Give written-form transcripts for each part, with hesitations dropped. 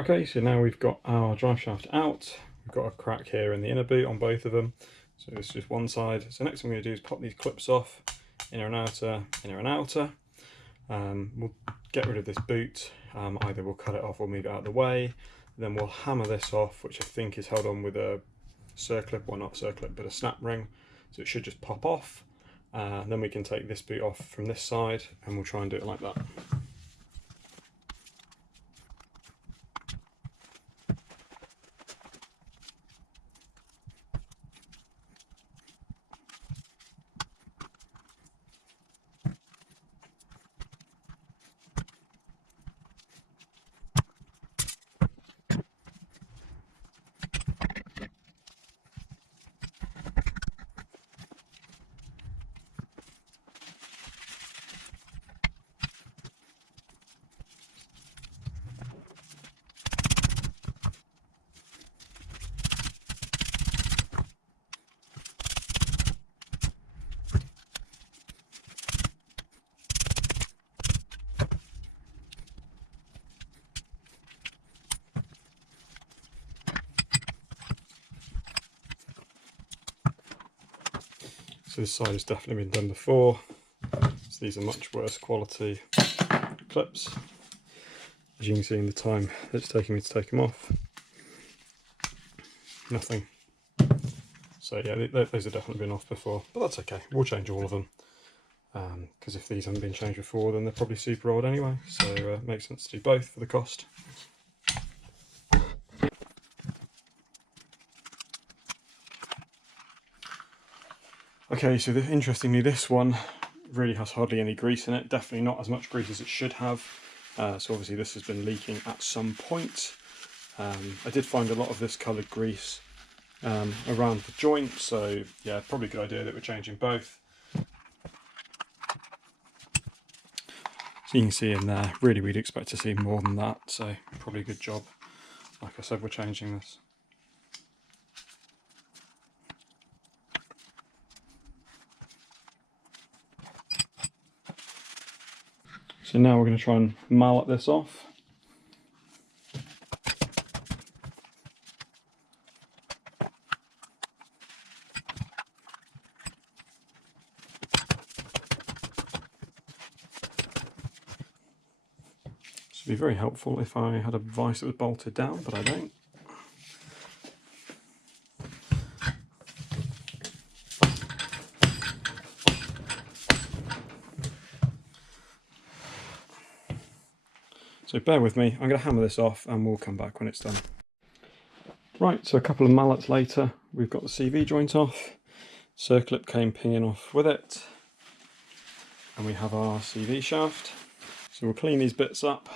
Okay, so now we've got our drive shaft out. We've got a crack here in the inner boot on both of them. So this is just one side. So next thing I'm going to do is pop these clips off, inner and outer, inner and outer. We'll get rid of this boot. Either we'll cut it off or move it out of the way. Then we'll hammer this off, which I think is held on with a circlip, well not circlip, but a snap ring. So it should just pop off. Then we can take this boot off from this side and we'll try and do it like that. So this side has definitely been done before. So these are much worse quality clips. As you can see in the time that it's taking me to take them off, nothing. So yeah, those have definitely been off before, but that's okay. We'll change all of them because if these haven't been changed before, then they're probably super old anyway. So it makes sense to do both for the cost. Okay, so interestingly, this one really has hardly any grease in it. Definitely not as much grease as it should have. So obviously this has been leaking at some point. I did find a lot of this coloured grease around the joint, so yeah, probably a good idea that we're changing both. So you can see in there, really we'd expect to see more than that, so probably a good job. Like I said, we're changing this. So now we're going to try and mallet this off. This would be very helpful if I had a vise that was bolted down, but I don't. So bear with me, I'm going to hammer this off and we'll come back when it's done. Right, so a couple of mallets later, we've got the CV joint off, circlip came pinion off with it, and we have our CV shaft. So we'll clean these bits up.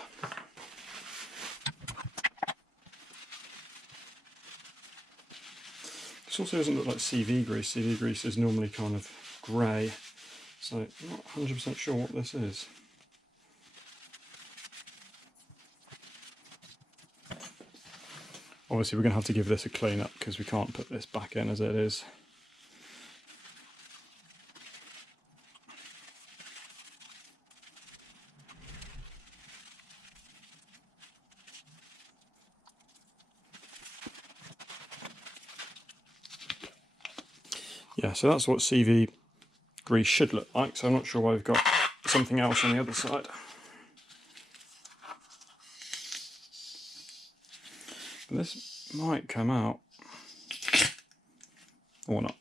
This also doesn't look like CV grease. CV grease is normally kind of grey, so I'm not 100% sure what this is. Obviously we're going to have to give this a clean up because we can't put this back in as it is. Yeah, so that's what CV grease should look like, so I'm not sure why we've got something else on the other side. But this might come out, or not.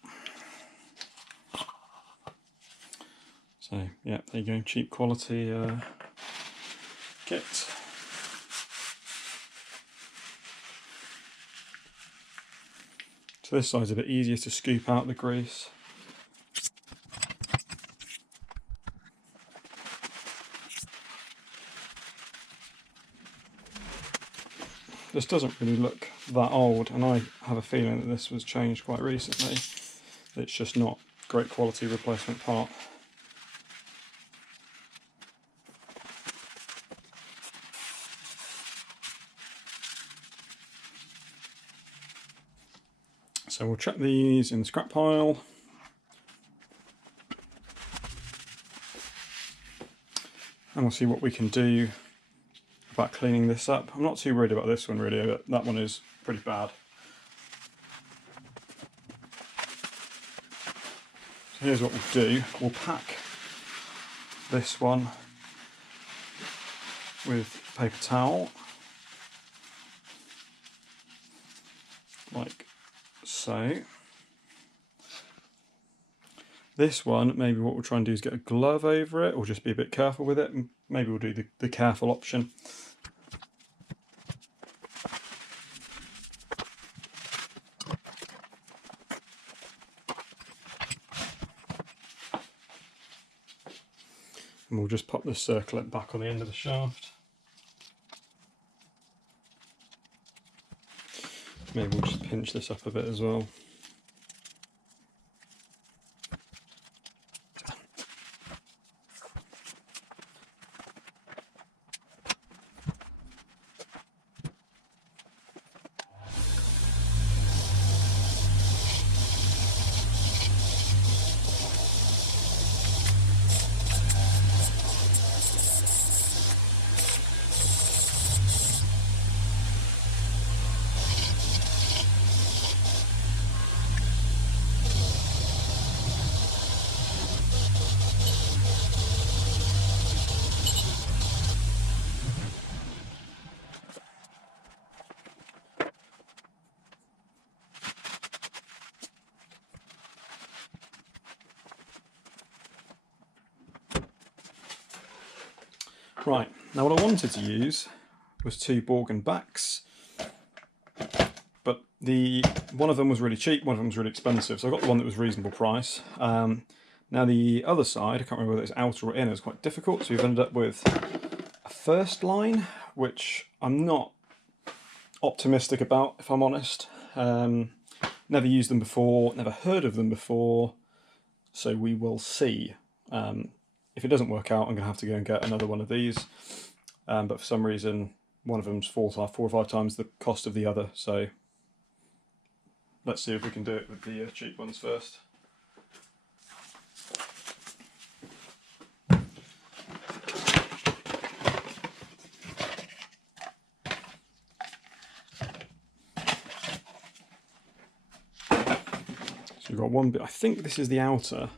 So yeah, there you go, cheap quality kit. So this side's a bit easier to scoop out the grease. This doesn't really look that old, and I have a feeling that this was changed quite recently. It's just not great quality replacement part. So we'll chuck these in the scrap pile. And we'll see what we can do about cleaning this up. I'm not too worried about this one really, but that one is pretty bad. So here's what we'll do. We'll pack this one with paper towel, like so. This one, maybe what we'll try and do is get a glove over it, or just be a bit careful with it. Maybe we'll do the careful option. And we'll just pop the circlet back on the end of the shaft. Maybe we'll just pinch this up a bit as well. Right, now what I wanted to use was 2 Borgen backs, but one of them was really cheap, one of them was really expensive, so I got the one that was reasonable price. Now the other side, I can't remember whether it's outer or inner, is quite difficult, so we've ended up with a first line, which I'm not optimistic about, if I'm honest. Never used them before, never heard of them before, so we will see. If it doesn't work out, I'm going to have to go and get another one of these. But for some reason, one of them's 4 or 5 times the cost of the other. So let's see if we can do it with the cheap ones first. So we've got one bit. I think this is the outer.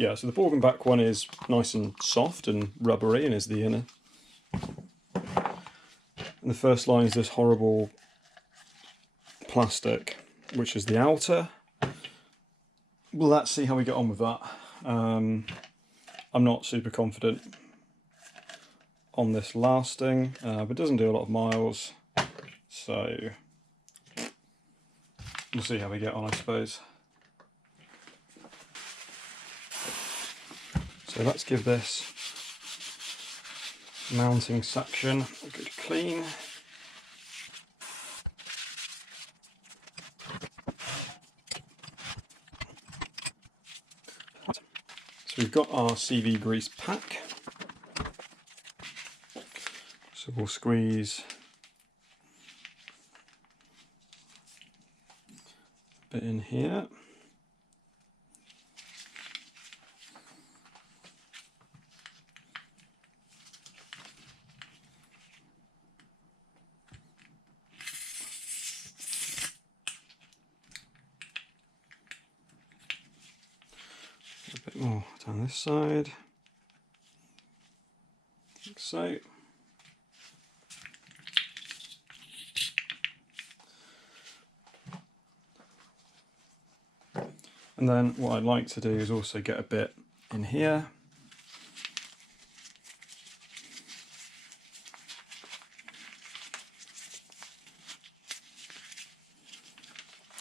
Yeah, so the Borgen back one is nice and soft and rubbery and is the inner. And the first line is this horrible plastic, which is the outer. Well, let's see how we get on with that. I'm not super confident on this lasting, but it doesn't do a lot of miles, so we'll see how we get on, I suppose. So let's give this mounting section a good clean. So we've got our CV grease pack. So we'll squeeze a bit in here. A bit more down this side, like so. And then what I'd like to do is also get a bit in here.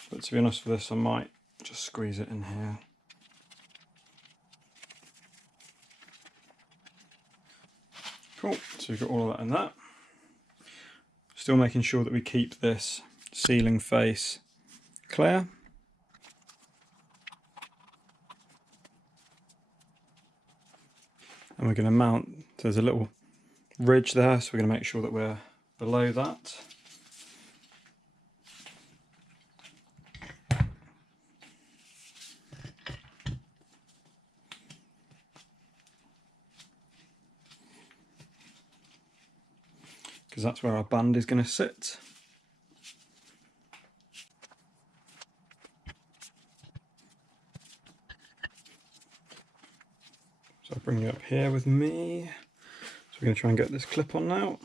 But to be honest with this, I might just squeeze it in here. Cool, so we've got all of that in that. Still making sure that we keep this ceiling face clear. And we're going to mount, there's a little ridge there, so we're going to make sure that we're below that. because that's where our band is going to sit. So I'll bring you up here with me. So we're going to try and get this clip on now.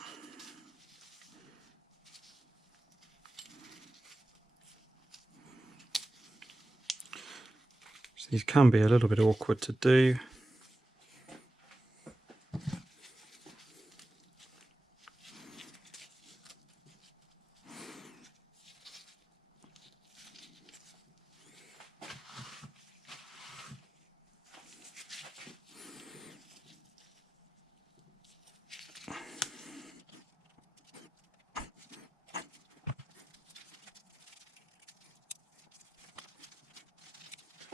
So these can be a little bit awkward to do.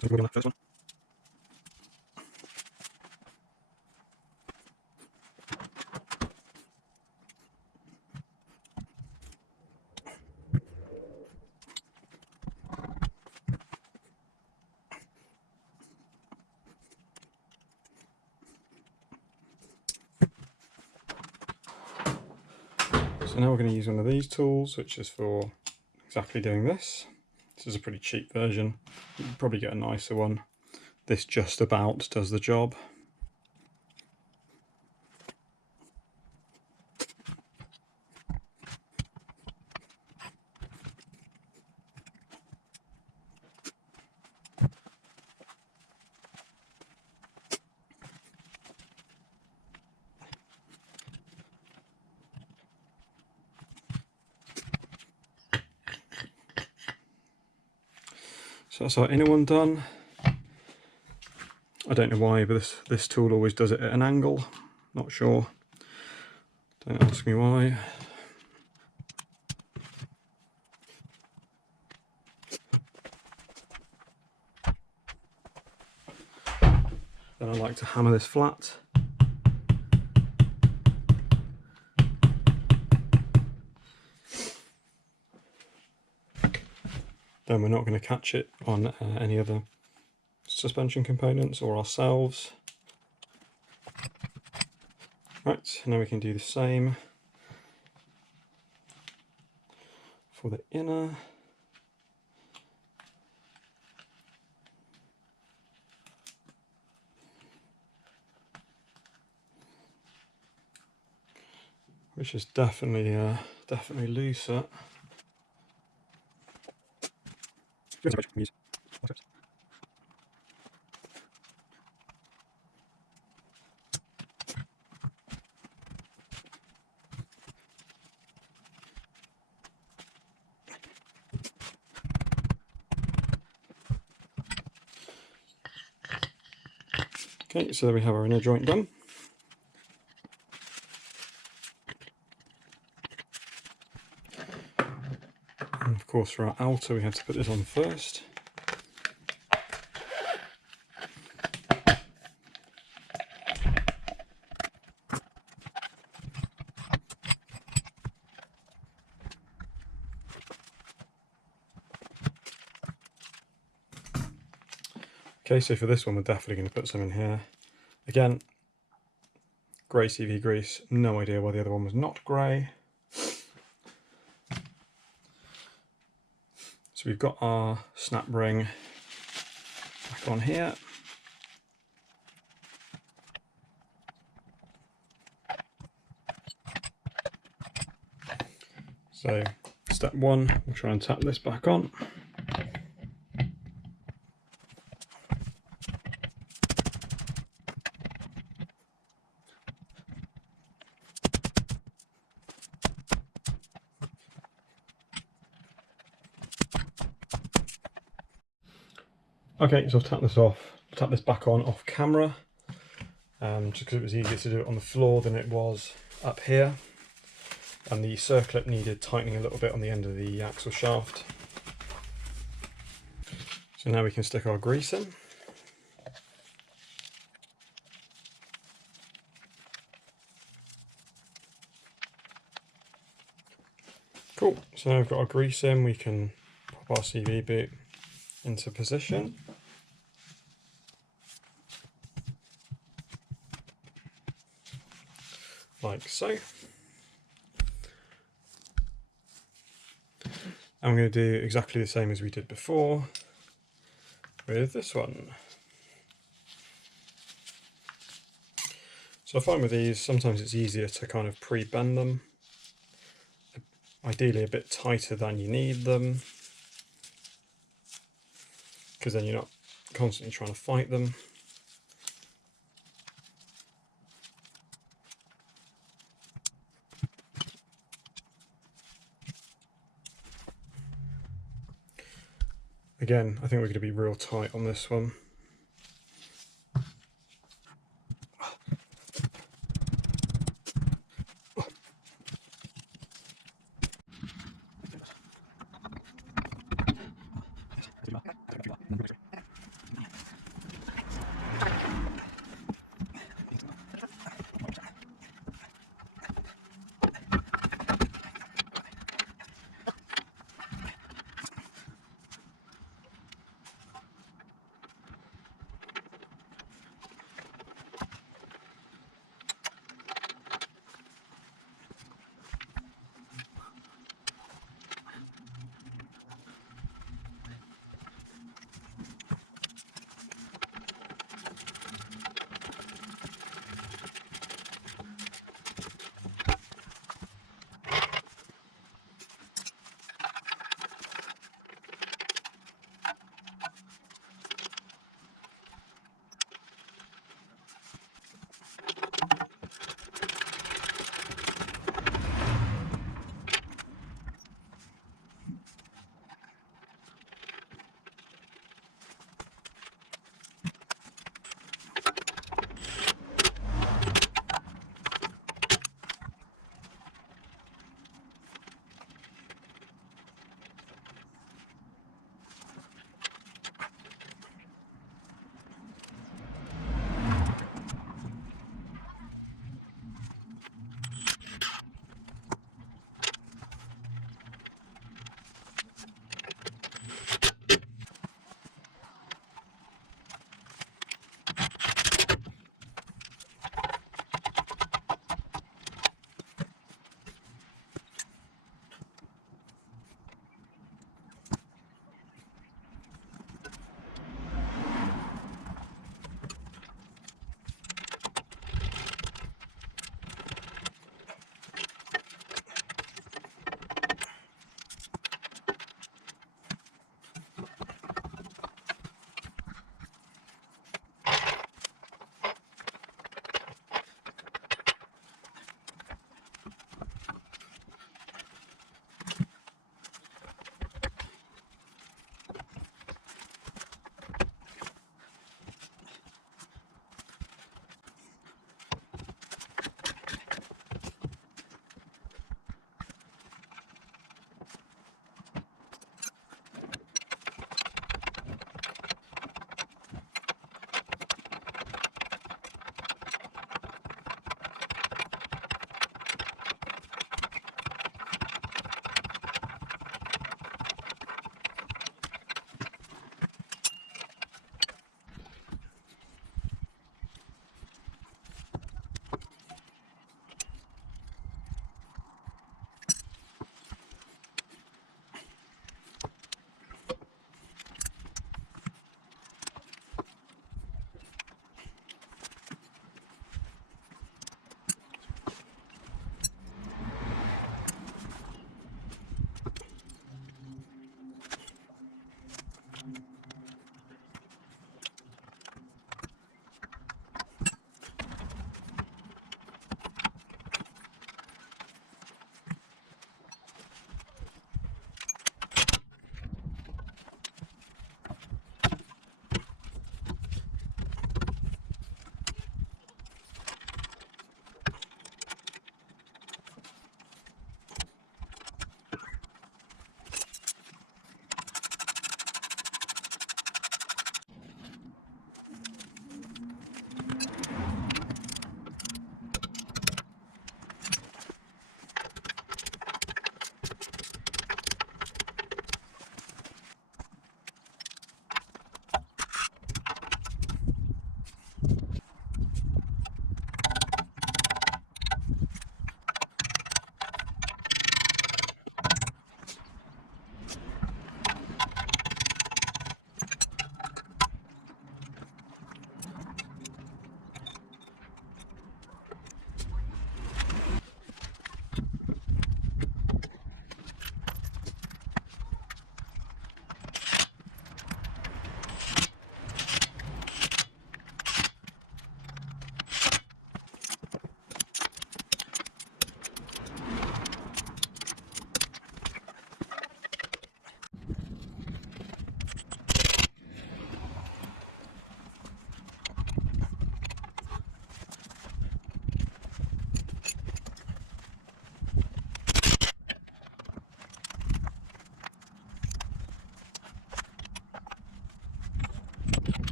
So we're going to first one. So now we're going to use one of these tools, which is for exactly doing this. This is a pretty cheap version. You can probably get a nicer one. This just about does the job. So that's our inner one done. I don't know why, but this tool always does it at an angle. Not sure. Don't ask me why. Then I like to hammer this flat. Then we're not going to catch it on any other suspension components or ourselves. Right, now we can do the same for the inner. Which is definitely looser. Okay, so there we have our inner joint done. And of course for our outer we had to put this on first. Okay, so for this one we're definitely going to put some in here. Again, grey CV grease, no idea why the other one was not grey. So we've got our snap ring back on here. So step one, we'll try and tap this back on. Okay, so I've tapped this off, tap this back on off camera, just because it was easier to do it on the floor than it was up here. And the circlip needed tightening a little bit on the end of the axle shaft. So now we can stick our grease in. Cool, so now we've got our grease in, we can pop our CV boot into position. Like so. I'm going to do exactly the same as we did before with this one. So I find with these, sometimes it's easier to kind of pre-bend them, ideally a bit tighter than you need them, because then you're not constantly trying to fight them. Again, I think we're going to be real tight on this one.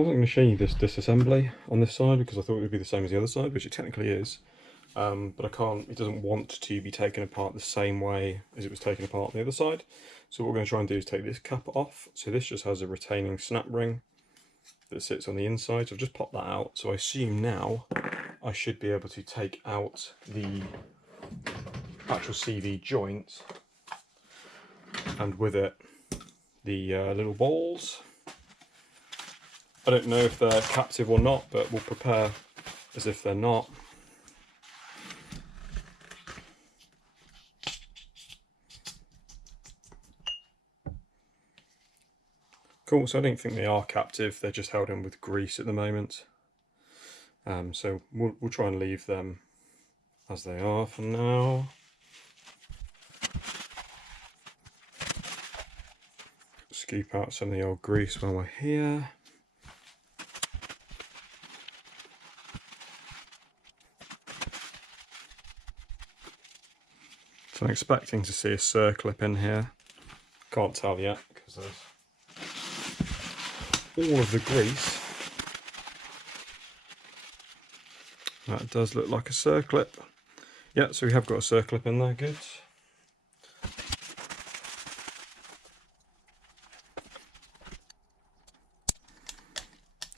wasn't going to show you this disassembly on this side because I thought it would be the same as the other side, which it technically is. But I can't, it doesn't want to be taken apart the same way as it was taken apart on the other side. So what we're going to try and do is take this cap off. So this just has a retaining snap ring that sits on the inside. So I've just popped that out. So I assume now I should be able to take out the actual CV joint, and with it the little balls. I don't know if they're captive or not, but we'll prepare as if they're not. Cool, so I don't think they are captive, they're just held in with grease at the moment. So we'll try and leave them as they are for now. Scoop out some of the old grease while we're here. So I'm expecting to see a circlip in here. Can't tell yet because there's all of the grease. That does look like a circlip. Yeah, so we have got a circlip in there, good.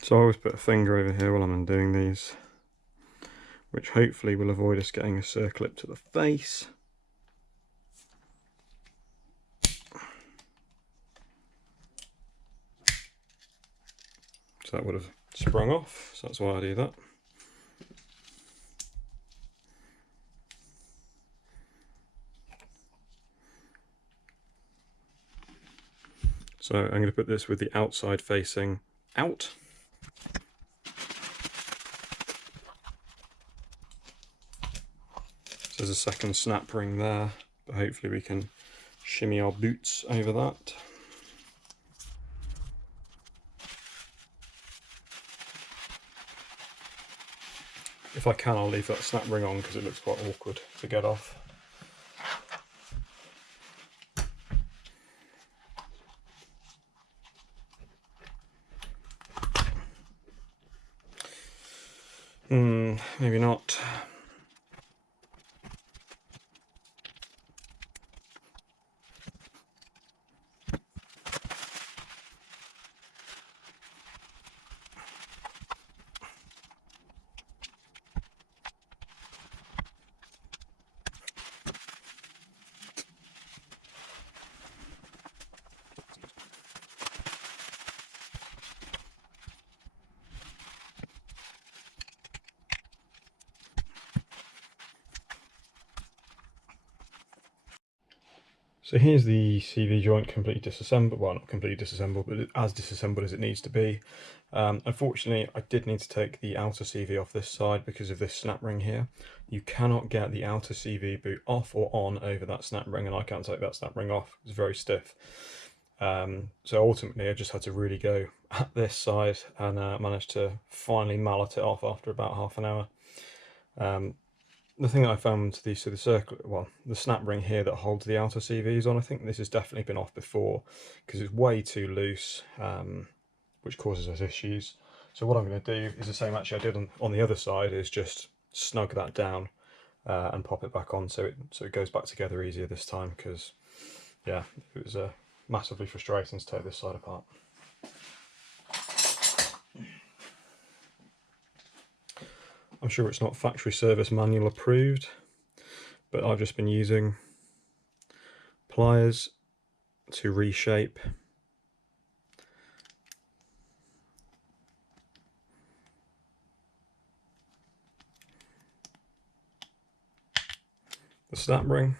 So I always put a finger over here while I'm undoing these, which hopefully will avoid us getting a circlip to the face. So that would have sprung off, so that's why I do that. So I'm going to put this with the outside facing out. So there's a second snap ring there, but hopefully we can shimmy our boots over that. If I can, I'll leave that snap ring on because it looks quite awkward to get off. Maybe not. So here's the CV joint completely disassembled, well not completely disassembled, but as disassembled as it needs to be. Unfortunately I did need to take the outer CV off this side because of this snap ring here. You cannot get the outer CV boot off or on over that snap ring, and I can't take that snap ring off, it's very stiff. So ultimately I just had to really go at this side and managed to finally mallet it off after about half an hour. The thing that I found, the snap ring here that holds the outer CVs on, I think this has definitely been off before because it's way too loose, which causes us issues. So what I'm going to do is the same actually I did on the other side, is just snug that down and pop it back on so it goes back together easier this time, because yeah, it was massively frustrating to take this side apart. I'm sure it's not factory service manual approved, but I've just been using pliers to reshape the snap ring.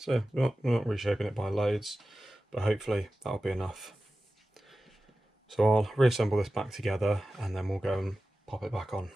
So we're not reshaping it by loads, but hopefully that'll be enough. So I'll reassemble this back together and then we'll go and pop it back on.